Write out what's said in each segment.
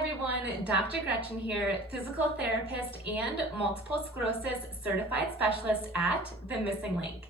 everyone, Dr. Gretchen here, physical therapist and multiple sclerosis certified specialist at The Missing Link.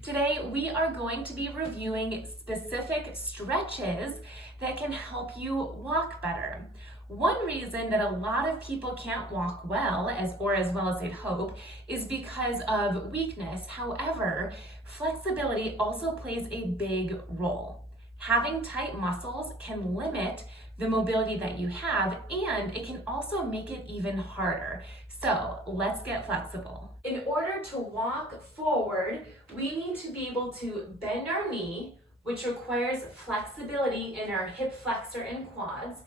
Today we are going to be reviewing specific stretches that can help you walk better. One reason that a lot of people can't walk well, as well as they'd hope, is because of weakness. However, flexibility also plays a big role. Having tight muscles can limit the mobility that you have, and it can also make it even harder. So let's get flexible. In order to walk forward, we need to be able to bend our knee, which requires flexibility in our hip flexor and quads.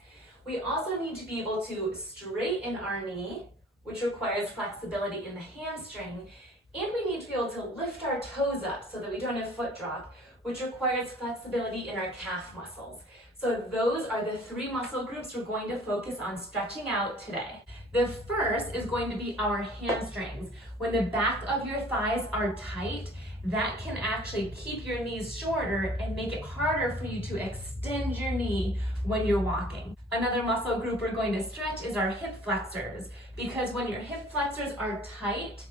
We also need to be able to straighten our knee, which requires flexibility in the hamstring. And we need to be able to lift our toes up so that we don't have foot drop, which requires flexibility in our calf muscles. So those are the three muscle groups we're going to focus on stretching out today. The first is going to be our hamstrings. When the back of your thighs are tight, that can actually keep your knees shorter and make it harder for you to extend your knee when you're walking. Another muscle group we're going to stretch is our hip flexors, because when your hip flexors are tight,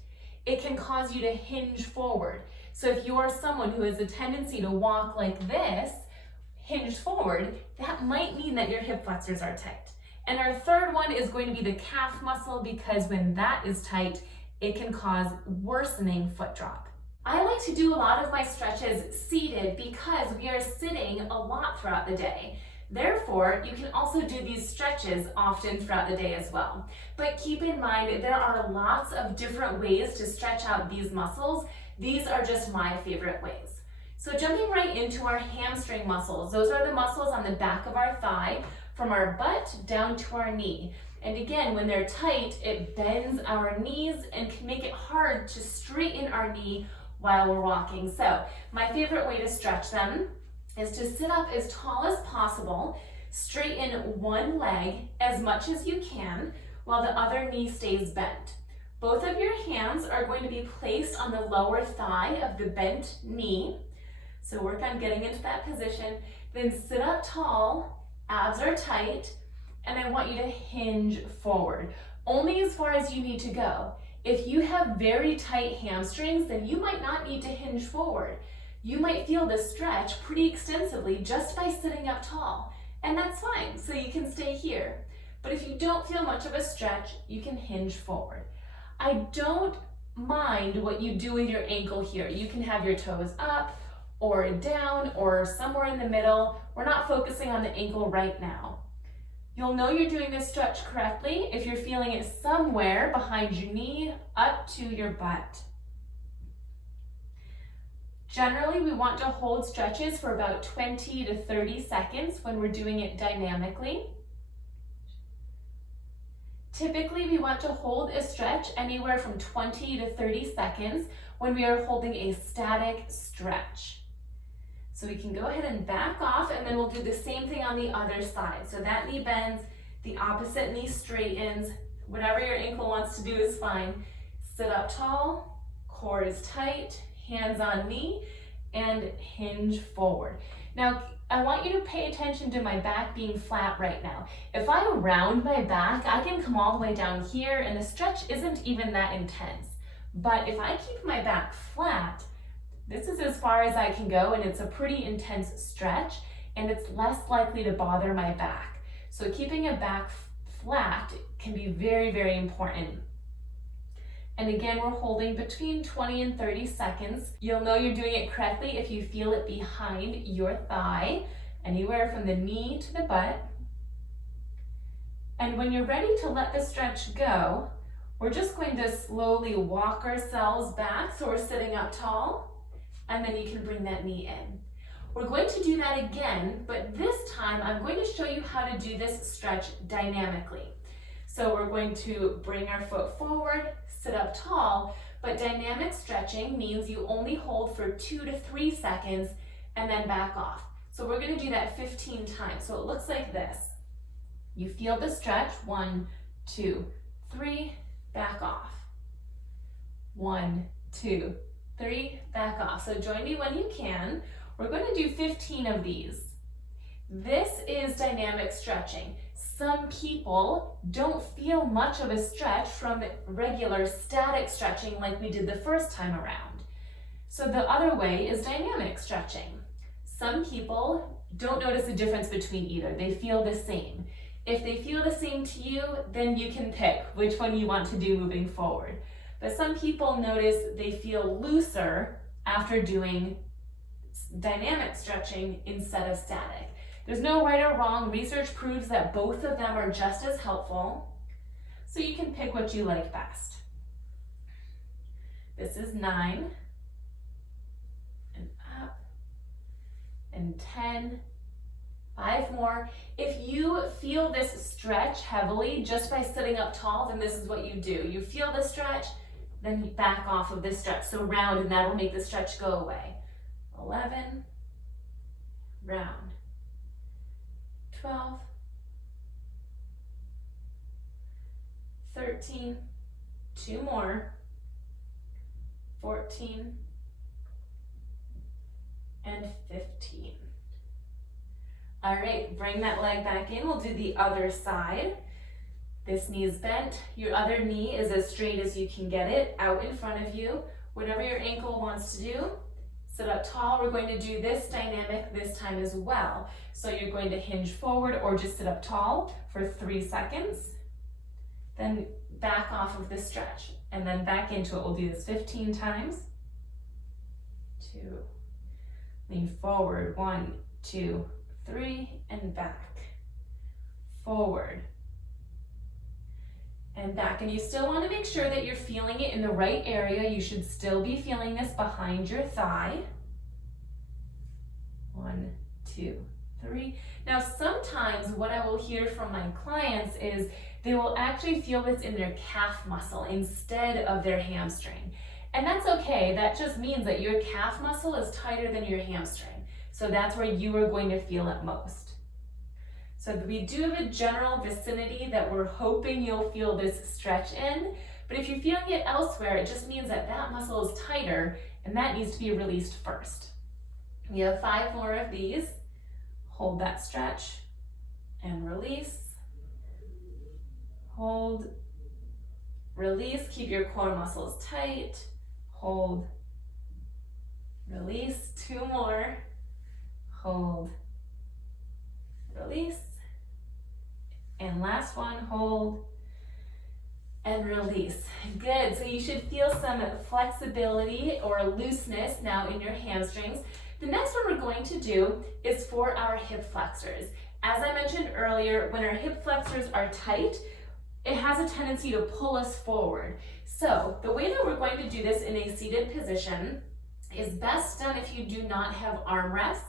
it can cause you to hinge forward. So if you're someone who has a tendency to walk like this, hinged forward, that might mean that your hip flexors are tight. And our third one is going to be the calf muscle, because when that is tight, it can cause worsening foot drop. I like to do a lot of my stretches seated because we are sitting a lot throughout the day. Therefore, you can also do these stretches often throughout the day as well. But keep in mind, there are lots of different ways to stretch out these muscles. These are just my favorite ways. So jumping right into our hamstring muscles, those are the muscles on the back of our thigh from our butt down to our knee. And again, when they're tight, it bends our knees and can make it hard to straighten our knee while we're walking. So my favorite way to stretch them is to sit up as tall as possible, straighten one leg as much as you can while the other knee stays bent. Both of your hands are going to be placed on the lower thigh of the bent knee. So work on getting into that position. Then sit up tall, abs are tight, and I want you to hinge forward, only as far as you need to go. If you have very tight hamstrings, then you might not need to hinge forward. You might feel the stretch pretty extensively just by sitting up tall, and that's fine, so you can stay here. But if you don't feel much of a stretch, you can hinge forward. I don't mind what you do with your ankle here. You can have your toes up or down or somewhere in the middle. We're not focusing on the ankle right now. You'll know you're doing this stretch correctly if you're feeling it somewhere behind your knee up to your butt. Generally, we want to hold stretches for about 20 to 30 seconds when we're doing it dynamically. Typically, we want to hold a stretch anywhere from 20 to 30 seconds when we are holding a static stretch. So we can go ahead and back off, and then we'll do the same thing on the other side. So that knee bends, the opposite knee straightens. Whatever your ankle wants to do is fine. Sit up tall, core is tight, hands on knee, and hinge forward. Now, I want you to pay attention to my back being flat right now. If I round my back, I can come all the way down here, and the stretch isn't even that intense. But if I keep my back flat, this is as far as I can go, and it's a pretty intense stretch, and it's less likely to bother my back. So keeping a back flat can be very, very important. And again, we're holding between 20 and 30 seconds. You'll know you're doing it correctly if you feel it behind your thigh, anywhere from the knee to the butt. And when you're ready to let the stretch go, we're just going to slowly walk ourselves back so we're sitting up tall. And then you can bring that knee in. We're going to do that again, but this time I'm going to show you how to do this stretch dynamically. So we're going to bring our foot forward, sit up tall, but dynamic stretching means you only hold for 2 to 3 seconds and then back off. So we're going to do that 15 times. So it looks like this. You feel the stretch, 1, 2, 3, back off. 1, 2, 3, back off. So join me when you can. We're going to do 15 of these. This is dynamic stretching. Some people don't feel much of a stretch from regular static stretching like we did the first time around. So the other way is dynamic stretching. Some people don't notice a difference between either. They feel the same. If they feel the same to you, then you can pick which one you want to do moving forward. But some people notice they feel looser after doing dynamic stretching instead of static. There's no right or wrong. Research proves that both of them are just as helpful. So you can pick what you like best. This is 9 and up and 10. 5 more. If you feel this stretch heavily just by sitting up tall, then this is what you do. You feel the stretch, then you back off of this stretch. So round, and that'll make the stretch go away. 11, round. 12, 13, 2 more, 14, and 15. All right, bring that leg back in. We'll do the other side. This knee is bent. Your other knee is as straight as you can get it, out in front of you. Whatever your ankle wants to do. Sit up tall. We're going to do this dynamic this time as well. So you're going to hinge forward or just sit up tall for 3 seconds. Then back off of the stretch and then back into it. We'll do this 15 times. 2, lean forward, 1, 2, 3, and back, forward, and back. And you still want to make sure that you're feeling it in the right area. You should still be feeling this behind your thigh. 1, 2, 3. Now, sometimes what I will hear from my clients is they will actually feel this in their calf muscle instead of their hamstring. And that's okay. That just means that your calf muscle is tighter than your hamstring. So that's where you are going to feel it most. So we do have a general vicinity that we're hoping you'll feel this stretch in, but if you're feeling it elsewhere, it just means that that muscle is tighter and that needs to be released first. We have 5 more of these. Hold that stretch and release. Hold, release, keep your core muscles tight. Hold, release, 2 more. Hold, release, and last one, hold, and release. Good, so you should feel some flexibility or looseness now in your hamstrings. The next one we're going to do is for our hip flexors. As I mentioned earlier, when our hip flexors are tight, it has a tendency to pull us forward. So the way that we're going to do this in a seated position is best done if you do not have armrests.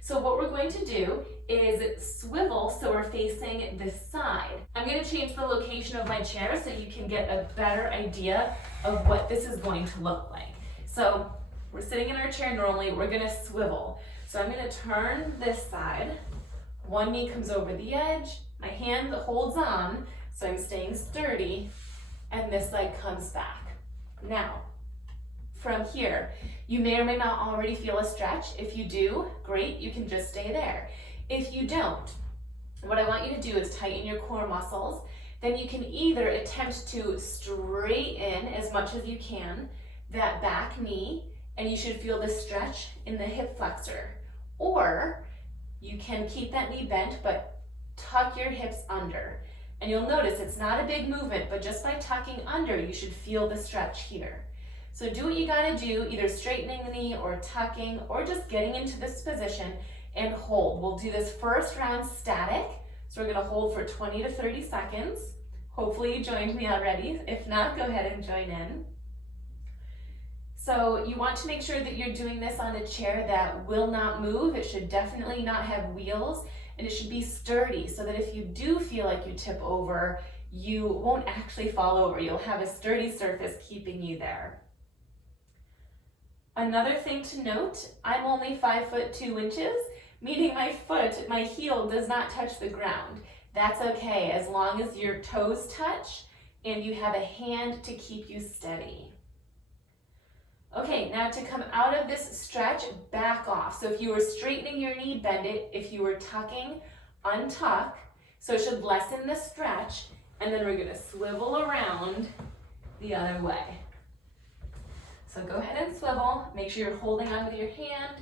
So what we're going to do is swivel so we're facing this side. I'm going to change the location of my chair so you can get a better idea of what this is going to look like. So we're sitting in our chair normally, we're going to swivel. So I'm going to turn this side. One knee comes over the edge, my hand holds on, so I'm staying sturdy, and this leg comes back. Now, from here, you may or may not already feel a stretch. If you do, great, you can just stay there. If you don't, what I want you to do is tighten your core muscles. Then you can either attempt to straighten as much as you can that back knee, and you should feel the stretch in the hip flexor. Or you can keep that knee bent, but tuck your hips under. And you'll notice it's not a big movement, but just by tucking under, you should feel the stretch here. So do what you gotta do, either straightening the knee or tucking or just getting into this position and hold. We'll do this first round static. So we're gonna hold for 20 to 30 seconds. Hopefully you joined me already. If not, go ahead and join in. So you want to make sure that you're doing this on a chair that will not move. It should definitely not have wheels, and it should be sturdy so that if you do feel like you tip over, you won't actually fall over. You'll have a sturdy surface keeping you there. Another thing to note, I'm only 5 foot 2 inches, meaning my heel does not touch the ground. That's okay, as long as your toes touch and you have a hand to keep you steady. Okay, now to come out of this stretch, back off. So if you were straightening your knee, bend it. If you were tucking, untuck. So it should lessen the stretch, and then we're gonna swivel around the other way. So go ahead and swivel, make sure you're holding on with your hand,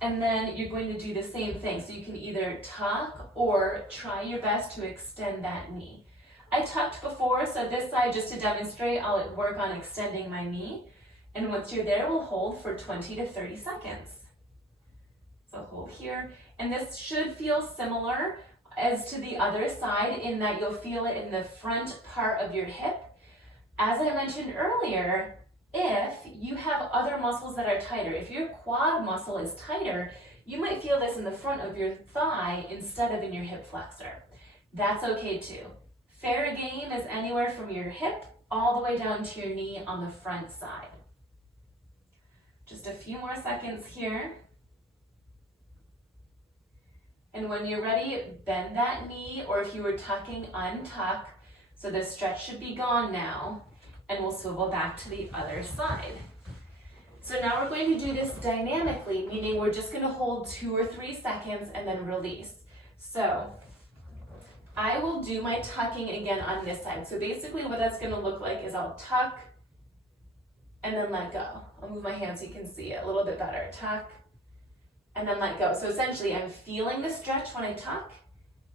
and then you're going to do the same thing. So you can either tuck or try your best to extend that knee. I tucked before, so this side, just to demonstrate, I'll work on extending my knee. And once you're there, we'll hold for 20 to 30 seconds. So hold here, and this should feel similar as to the other side in that you'll feel it in the front part of your hip. As I mentioned earlier, if you have other muscles that are tighter, if your quad muscle is tighter, you might feel this in the front of your thigh instead of in your hip flexor. That's okay too. Fair game is anywhere from your hip all the way down to your knee on the front side. Just a few more seconds here. And when you're ready, bend that knee, or if you were tucking, untuck. So the stretch should be gone now, and we'll swivel back to the other side. So now we're going to do this dynamically, meaning we're just going to hold 2 or 3 seconds and then release. So I will do my tucking again on this side. So basically what that's going to look like is I'll tuck and then let go. I'll move my hand so you can see it a little bit better. Tuck and then let go. So essentially I'm feeling the stretch when I tuck,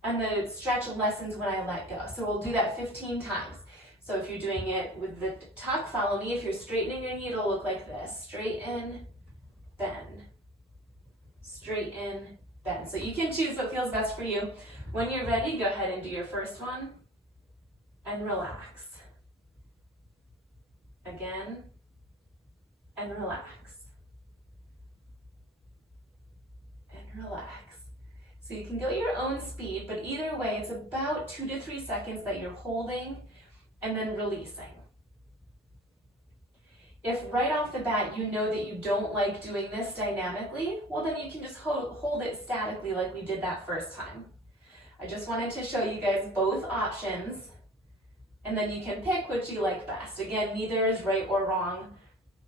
and the stretch lessens when I let go. So we'll do that 15 times. So if you're doing it with the tuck, follow me. If you're straightening your knee, it'll look like this. Straighten, bend. Straighten, bend. So you can choose what feels best for you. When you're ready, go ahead and do your first one and relax. Again, and relax. And relax. So you can go at your own speed, but either way, it's about 2 to 3 seconds that you're holding and then releasing. If right off the bat you know that you don't like doing this dynamically, well then you can just hold it statically like we did that first time. I just wanted to show you guys both options, and then you can pick which you like best. Again, neither is right or wrong.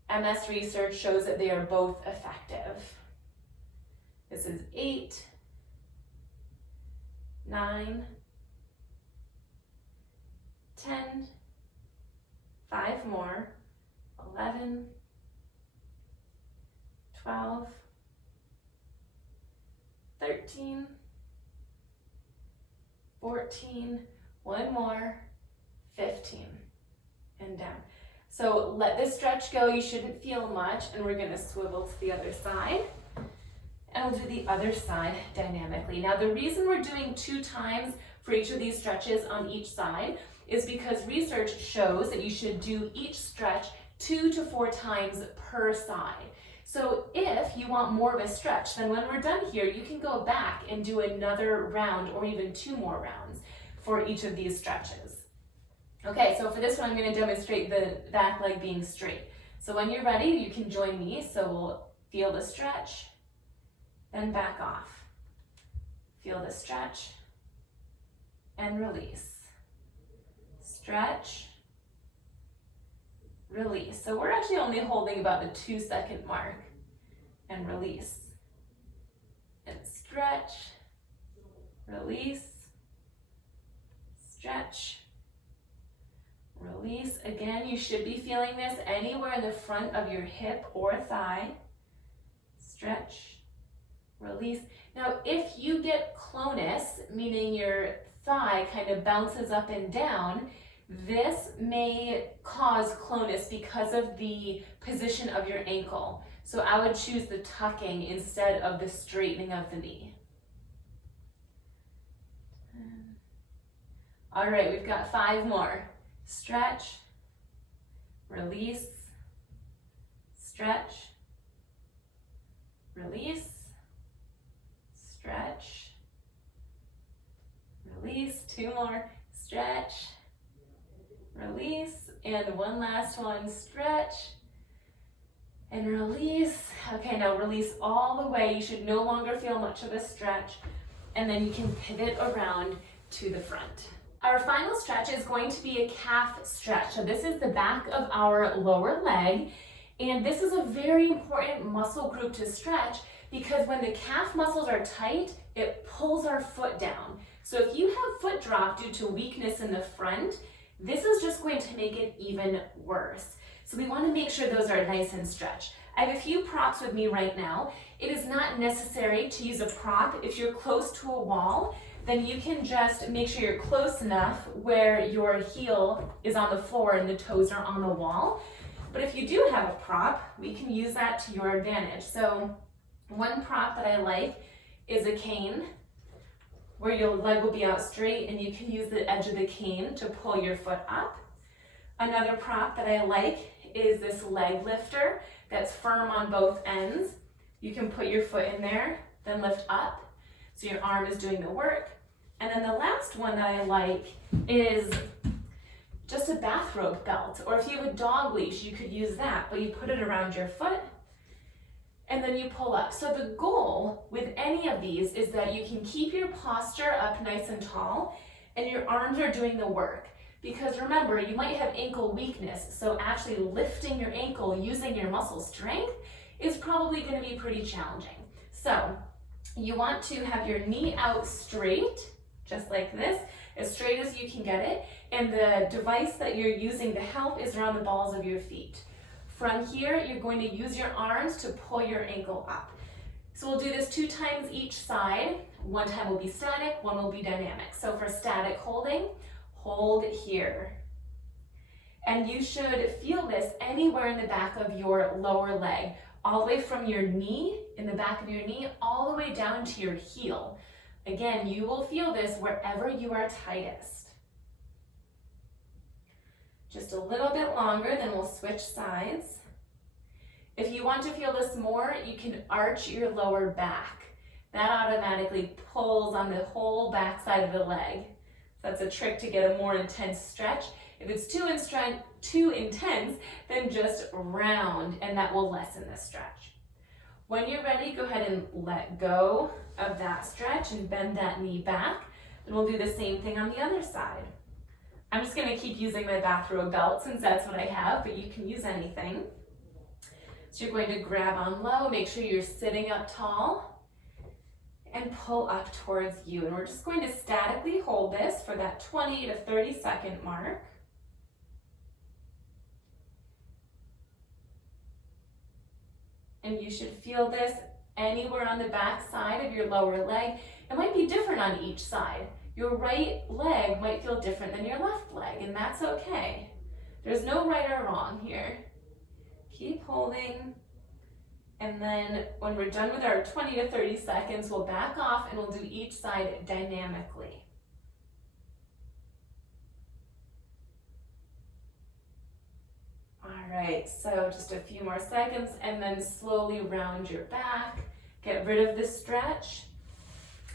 MS research shows that they are both effective. This is 8, 9, 10, 5 more, 11, 12, 13, 14, 1 more, 15, and down. So let this stretch go, you shouldn't feel much, and we're gonna swivel to the other side, and we'll do the other side dynamically. Now the reason we're doing 2 times for each of these stretches on each side is because research shows that you should do each stretch 2 to 4 times per side. So if you want more of a stretch, then when we're done here, you can go back and do another round or even 2 more rounds for each of these stretches. Okay, so for this one, I'm going to demonstrate the back leg being straight. So when you're ready, you can join me. So we'll feel the stretch, then back off. Feel the stretch and release. Stretch, release. So we're actually only holding about the 2-second mark, and release. And stretch, release, stretch, release. Again, you should be feeling this anywhere in the front of your hip or thigh. Stretch, release. Now, if you get clonus, meaning your thigh kind of bounces up and down, this may cause clonus because of the position of your ankle. So I would choose the tucking instead of the straightening of the knee. All right, we've got 5 more. Stretch, release, stretch, release, stretch, release. 2 more. Stretch, release, and 1 last one. Stretch and release. Okay, now release all the way. You should no longer feel much of a stretch, and then you can pivot around to the front. Our final stretch is going to be a calf stretch. So this is the back of our lower leg, and this is a very important muscle group to stretch because when the calf muscles are tight, it pulls our foot down. So if you have foot drop due to weakness in the front, this is just going to make it even worse. So we want to make sure those are nice and stretched. I have a few props with me right now. It is not necessary to use a prop. If you're close to a wall, then you can just make sure you're close enough where your heel is on the floor and the toes are on the wall. But if you do have a prop, we can use that to your advantage. So one prop that I like is a cane, where your leg will be out straight and you can use the edge of the cane to pull your foot up. Another prop that I like is this leg lifter that's firm on both ends. You can put your foot in there, then lift up, so your arm is doing the work. And then the last one that I like is just a bathrobe belt, or if you have a dog leash, you could use that, but you put it around your foot and then you pull up. So the goal with any of these is that you can keep your posture up nice and tall and your arms are doing the work. Because remember, you might have ankle weakness, so actually lifting your ankle using your muscle strength is probably going to be pretty challenging. So you want to have your knee out straight, just like this, as straight as you can get it, and the device that you're using to help is around the balls of your feet. From here, you're going to use your arms to pull your ankle up. So we'll do this 2 times each side. One time will be static, one will be dynamic. So for static holding, hold here. And you should feel this anywhere in the back of your lower leg, all the way from your knee, in the back of your knee, all the way down to your heel. Again, you will feel this wherever you are tightest. Just a little bit longer, then we'll switch sides. If you want to feel this more, you can arch your lower back. That automatically pulls on the whole back side of the leg. So that's a trick to get a more intense stretch. If it's too intense, then just round, and that will lessen the stretch. When you're ready, go ahead and let go of that stretch and bend that knee back. Then we'll do the same thing on the other side. I'm just going to keep using my bathrobe belt since that's what I have, but you can use anything. So you're going to grab on low, make sure you're sitting up tall, and pull up towards you. And we're just going to statically hold this for that 20 to 30 second mark. And you should feel this anywhere on the back side of your lower leg. It might be different on each side. Your right leg might feel different than your left leg, and that's okay. There's no right or wrong here. Keep holding, and then when we're done with our 20 to 30 seconds, we'll back off and we'll do each side dynamically. All right, so just a few more seconds, and then slowly round your back, get rid of the stretch,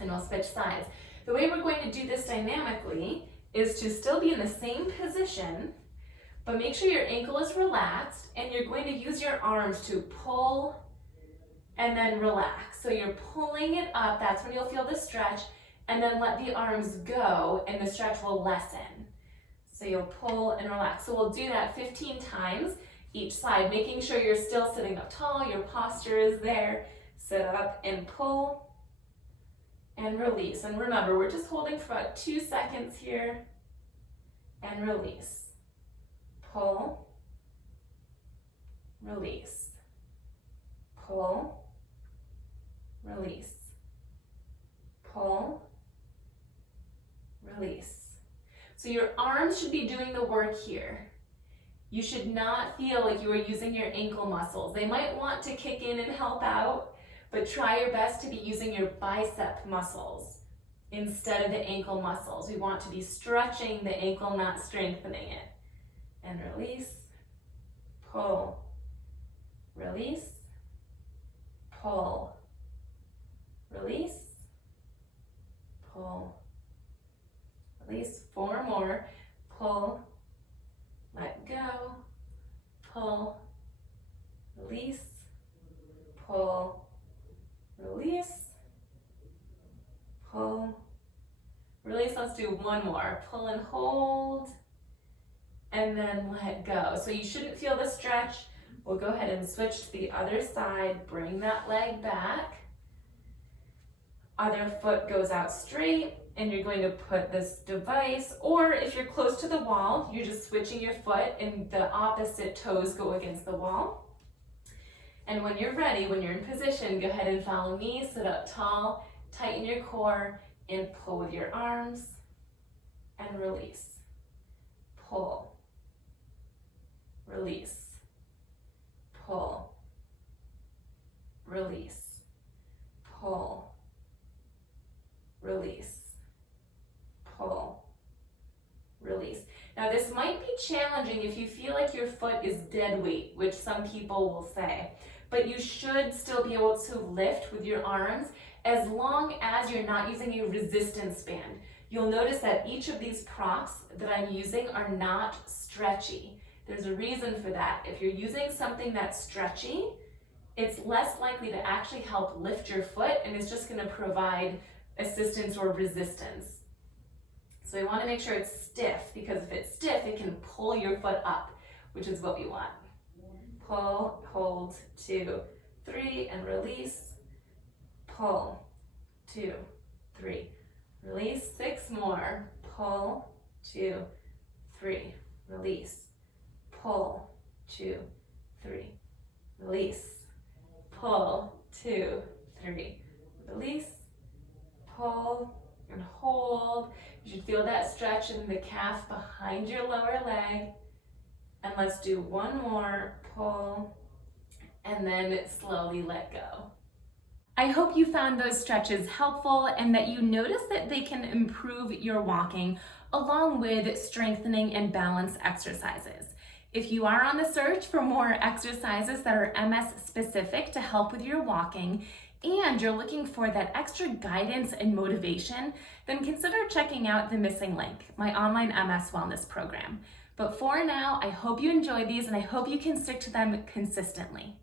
and we'll switch sides. The way we're going to do this dynamically is to still be in the same position, but make sure your ankle is relaxed, and you're going to use your arms to pull and then relax. So you're pulling it up, that's when you'll feel the stretch, and then let the arms go, and the stretch will lessen. So you'll pull and relax. So we'll do that 15 times each side, making sure you're still sitting up tall, your posture is there. Sit up and pull and release. And remember, we're just holding for about 2 seconds here and release. Pull, release, pull, release, pull, release. So your arms should be doing the work here. You should not feel like you are using your ankle muscles. They might want to kick in and help out, but try your best to be using your bicep muscles instead of the ankle muscles. We want to be stretching the ankle, not strengthening it. And release, pull, release, pull, release, pull, release. 4 more. Pull, let go, pull, release, pull, release, pull, release. Let's do 1 more. Pull and hold, and then let go. So you shouldn't feel the stretch. We'll go ahead and switch to the other side. Bring that leg back. Other foot goes out straight. and you're going to put this device, or if you're close to the wall, you're just switching your foot and the opposite toes go against the wall. And when you're ready, when you're in position, go ahead and follow me. Sit up tall, tighten your core, and pull with your arms, and release. Pull, release, pull, release, pull, release, pull, release. Now this might be challenging if you feel like your foot is dead weight, which some people will say, but you should still be able to lift with your arms as long as you're not using a resistance band. You'll notice that each of these props that I'm using are not stretchy. There's a reason for that. If you're using something that's stretchy, it's less likely to actually help lift your foot, and it's just going to provide assistance or resistance. So we want to make sure it's stiff, because if it's stiff, it can pull your foot up, which is what we want. Pull, hold, 2, 3, and release. Pull, 2, 3, release. 6 more. Pull, 2, 3, release. Pull, 2, 3, release. Pull, 2, 3, release. Pull and hold. You should feel that stretch in the calf behind your lower leg. And let's do one more. Pull, and then slowly let go. I hope you found those stretches helpful and that you notice that they can improve your walking along with strengthening and balance exercises. If you are on the search for more exercises that are MS specific to help with your walking, and you're looking for that extra guidance and motivation, then consider checking out The Missing Link, my online MS wellness program. But for now, I hope you enjoy these and I hope you can stick to them consistently.